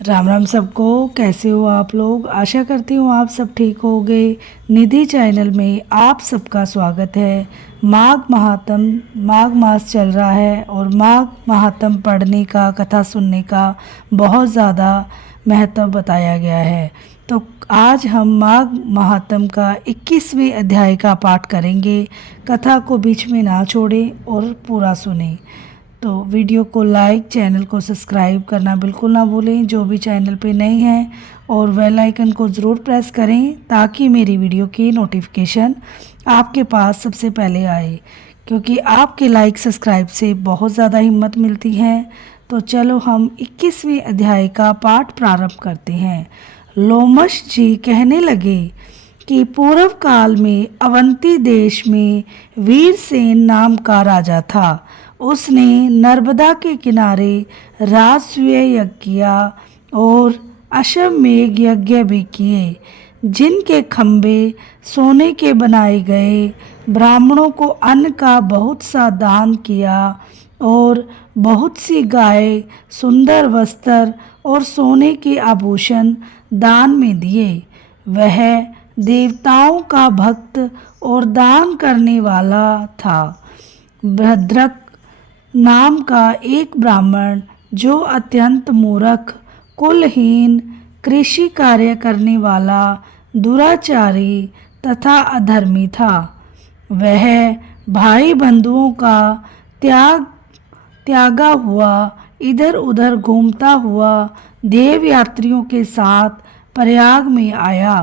राम राम सबको। कैसे हो आप लोग? आशा करती हूँ आप सब ठीक होंगे। निधि चैनल में आप सबका स्वागत है। माघ मास चल रहा है और माघ महात्म पढ़ने का, कथा सुनने का बहुत ज़्यादा महत्व बताया गया है। तो आज हम माघ महात्म का 21वें अध्याय का पाठ करेंगे। कथा को बीच में ना छोड़ें और पूरा सुनें। तो वीडियो को लाइक, चैनल को सब्सक्राइब करना बिल्कुल ना भूलें जो भी चैनल पे नए हैं, और बेल आइकन को ज़रूर प्रेस करें ताकि मेरी वीडियो की नोटिफिकेशन आपके पास सबसे पहले आए, क्योंकि आपके लाइक सब्सक्राइब से बहुत ज़्यादा हिम्मत मिलती है। तो चलो हम 21वें अध्याय का पाठ प्रारंभ करते हैं। लोमश जी कहने लगे कि पूर्व काल में अवंती देश में वीरसेन नाम का राजा था। उसने नर्मदा के किनारे राजसूय यज्ञ किया और अश्वमेध यज्ञ भी किए, जिनके खंभे सोने के बनाए गए। ब्राह्मणों को अन्न का बहुत सा दान किया और बहुत सी गाय, सुंदर वस्त्र और सोने के आभूषण दान में दिए। वह देवताओं का भक्त और दान करने वाला था। भद्रक नाम का एक ब्राह्मण, जो अत्यंत मूर्ख, कुलहीन, कृषि कार्य करने वाला, दुराचारी तथा अधर्मी था, वह भाई बंधुओं का त्यागा हुआ इधर उधर घूमता हुआ देव यात्रियों के साथ प्रयाग में आया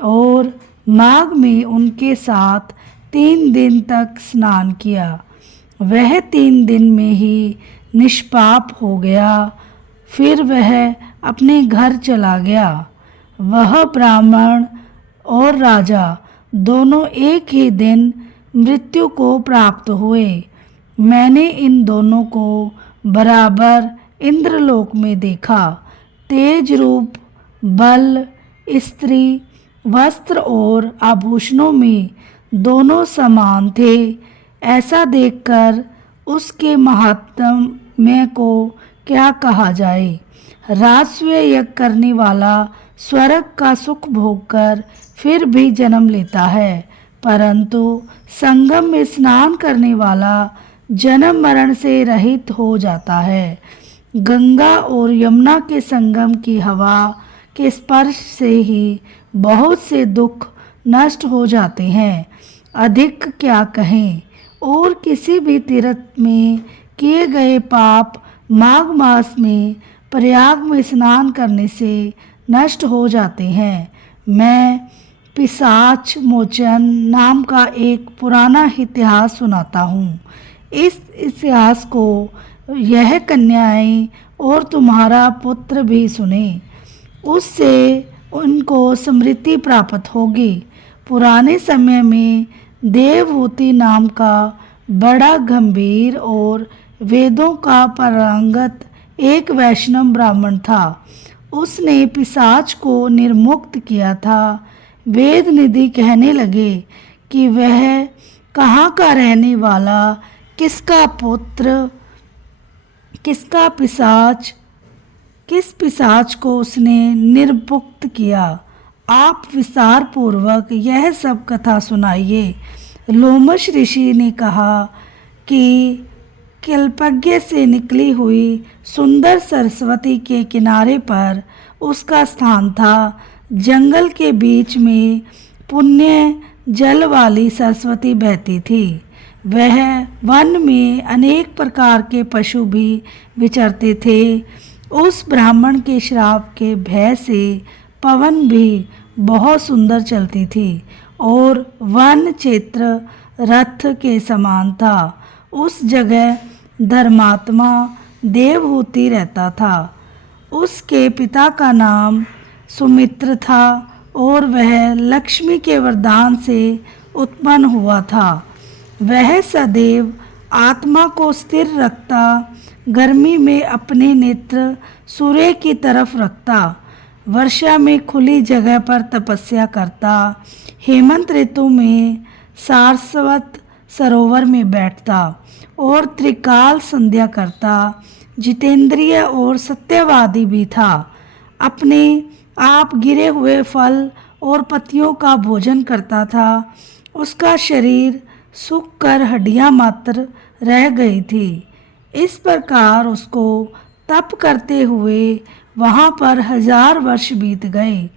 और माघ में उनके साथ 3 दिन तक स्नान किया। वह 3 दिन में ही निष्पाप हो गया। फिर वह अपने घर चला गया। वह ब्राह्मण और राजा दोनों एक ही दिन मृत्यु को प्राप्त हुए। मैंने इन दोनों को बराबर इंद्रलोक में देखा। तेज रूप, बल, स्त्री, वस्त्र और आभूषणों में दोनों समान थे। ऐसा देखकर उसके महात्म्य को क्या कहा जाए। राजसूय यज्ञ करने वाला स्वर्ग का सुख भोगकर फिर भी जन्म लेता है, परंतु संगम में स्नान करने वाला जन्म मरण से रहित हो जाता है। गंगा और यमुना के संगम की हवा के स्पर्श से ही बहुत से दुख नष्ट हो जाते हैं। अधिक क्या कहें, और किसी भी तीर्थ में किए गए पाप माघ मास में प्रयाग में स्नान करने से नष्ट हो जाते हैं। मैं पिशाच मोचन नाम का एक पुराना इतिहास सुनाता हूँ। इस इतिहास को यह कन्याएं और तुम्हारा पुत्र भी सुने, उससे उनको समृद्धि प्राप्त होगी। पुराने समय में देवहूति नाम का बड़ा गंभीर और वेदों का पारंगत एक वैष्णव ब्राह्मण था। उसने पिशाच को निर्मुक्त किया था। वेद निधि कहने लगे कि वह कहाँ का रहने वाला, किसका पुत्र, किस पिशाच को उसने निर्मुक्त किया। आप विस्तार पूर्वक यह सब कथा सुनाइए। लोमश ऋषि ने कहा कि कल्पज्ञ से निकली हुई सुंदर सरस्वती के किनारे पर उसका स्थान था। जंगल के बीच में पुण्य जल वाली सरस्वती बहती थी। वह वन में अनेक प्रकार के पशु भी विचरते थे। उस ब्राह्मण के श्राप के भय से पवन भी बहुत सुंदर चलती थी और वन क्षेत्र रथ के समान था। उस जगह धर्मात्मा देवहूति रहता था। उसके पिता का नाम सुमित्र था और वह लक्ष्मी के वरदान से उत्पन्न हुआ था। वह सदैव आत्मा को स्थिर रखता, गर्मी में अपने नेत्र सूर्य की तरफ रखता, वर्षा में खुली जगह पर तपस्या करता, हेमंत ऋतु में सारस्वत सरोवर में बैठता और त्रिकाल संध्या करता। जितेंद्रिय और सत्यवादी भी था। अपने आप गिरे हुए फल और पत्तियों का भोजन करता था। उसका शरीर सूख कर हड्डियां मात्र रह गई थी। इस प्रकार उसको तप करते हुए वहाँ पर 1000 वर्ष बीत गए।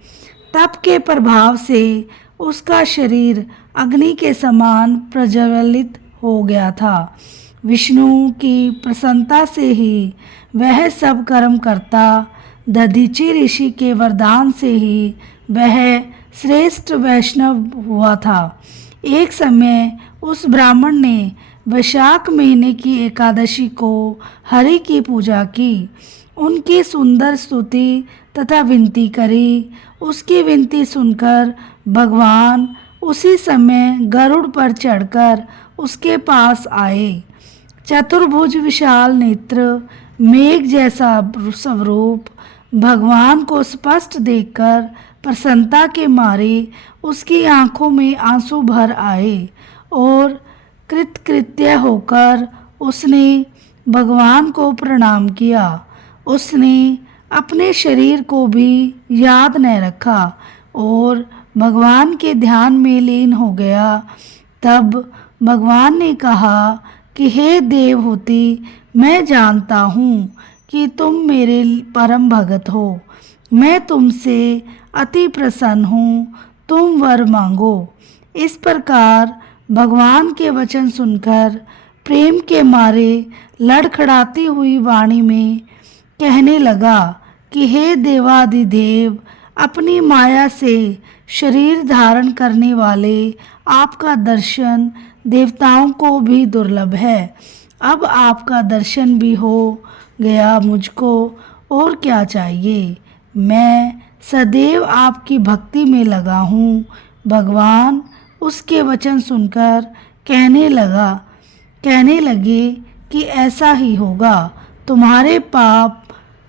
तप के प्रभाव से उसका शरीर अग्नि के समान प्रज्वलित हो गया था। विष्णु की प्रसन्नता से ही वह सब कर्म करता। दधीची ऋषि के वरदान से ही वह श्रेष्ठ वैष्णव हुआ था। एक समय उस ब्राह्मण ने वैशाख महीने की एकादशी को हरि की पूजा की, उनकी सुंदर स्तुति तथा विनती करी। उसकी विनती सुनकर भगवान उसी समय गरुड़ पर चढ़कर उसके पास आए। चतुर्भुज विशाल नेत्र, मेघ जैसा स्वरूप, भगवान को स्पष्ट देखकर प्रसन्नता के मारे उसकी आंखों में आंसू भर आए और कृतकृत्य होकर उसने भगवान को प्रणाम किया। उसने अपने शरीर को भी याद न रखा और भगवान के ध्यान में लीन हो गया। तब भगवान ने कहा कि हे देवहूति, मैं जानता हूँ कि तुम मेरे परम भगत हो। मैं तुमसे अति प्रसन्न हूँ, तुम वर मांगो। इस प्रकार भगवान के वचन सुनकर प्रेम के मारे लड़खड़ाती हुई वाणी में कहने लगा कि हे देवादिदेव, अपनी माया से शरीर धारण करने वाले आपका दर्शन देवताओं को भी दुर्लभ है। अब आपका दर्शन भी हो गया, मुझको और क्या चाहिए। मैं सदैव आपकी भक्ति में लगा हूँ। भगवान उसके वचन सुनकर कहने लगे कि ऐसा ही होगा। तुम्हारे पाप,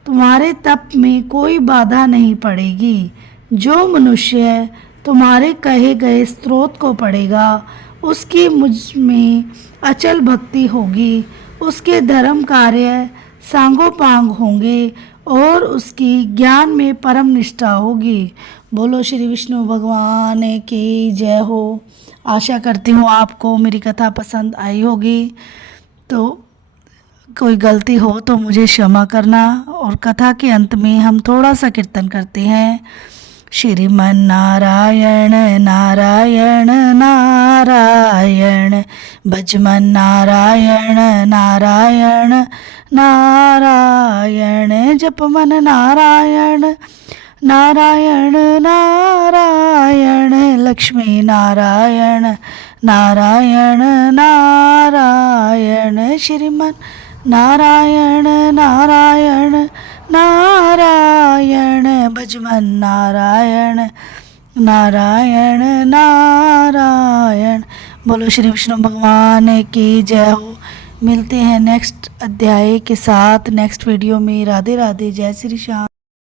तुम्हारे तप में कोई बाधा नहीं पड़ेगी। जो मनुष्य तुम्हारे कहे गए स्रोत को पढ़ेगा, उसकी मुझ में अचल भक्ति होगी, उसके धर्म कार्य सांगोपांग होंगे और उसकी ज्ञान में परम निष्ठा होगी। बोलो श्री विष्णु भगवान की जय हो। आशा करती हूँ आपको मेरी कथा पसंद आई होगी। तो कोई गलती हो तो मुझे क्षमा करना। और कथा के अंत में हम थोड़ा सा कीर्तन करते हैं। श्रीमन नारायण नारायण नारायण, भजमन नारायण नारायण नारायण, जपमन नारायण नारायण नारायण, लक्ष्मी नारायण नारायण नारायण, श्रीमन नारायण नारायण नारायण, भजमन नारायण नारायण नारायण। बोलो श्री विष्णु भगवान की जय हो। मिलते हैं नेक्स्ट अध्याय के साथ नेक्स्ट वीडियो में। राधे राधे, जय श्री श्याम।